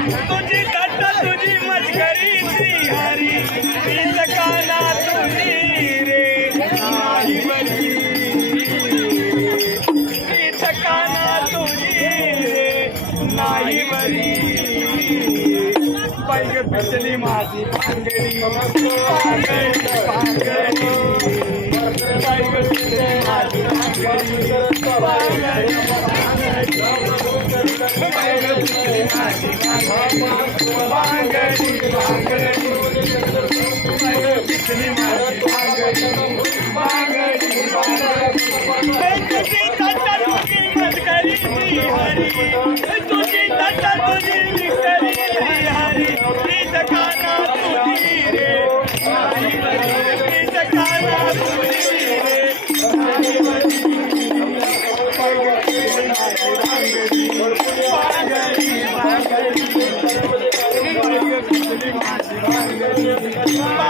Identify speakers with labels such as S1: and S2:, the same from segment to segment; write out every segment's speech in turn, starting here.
S1: तुझी तुझी मस्करी काना तुझी रे नाही बरी. पीत काना तुझी रे नाही माझी पांगडी पांगडी पांगडी. माझी पांगडी. भांगडी भांगडी சிவாய சிவாய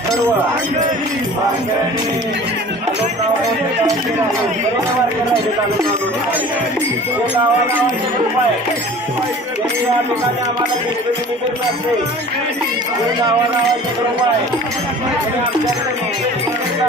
S2: सर्व
S1: या आहे
S2: आमच्याकडे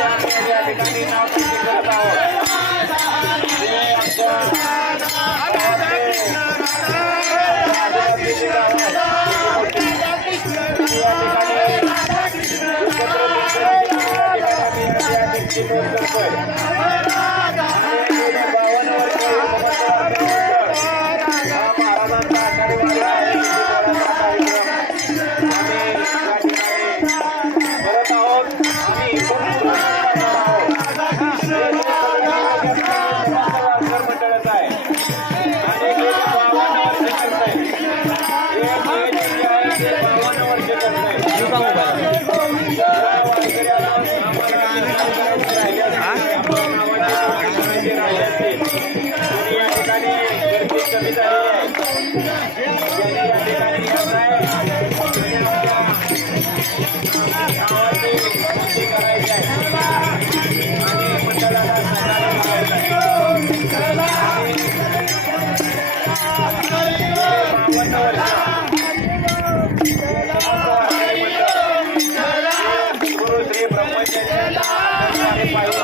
S2: या ठिकाणी नाव थोडी कमी झालेली आहे. त्यांनी या ठिकाणी करायचे आहे आणि मंडळाला गुरु श्री ब्रह्मचर्य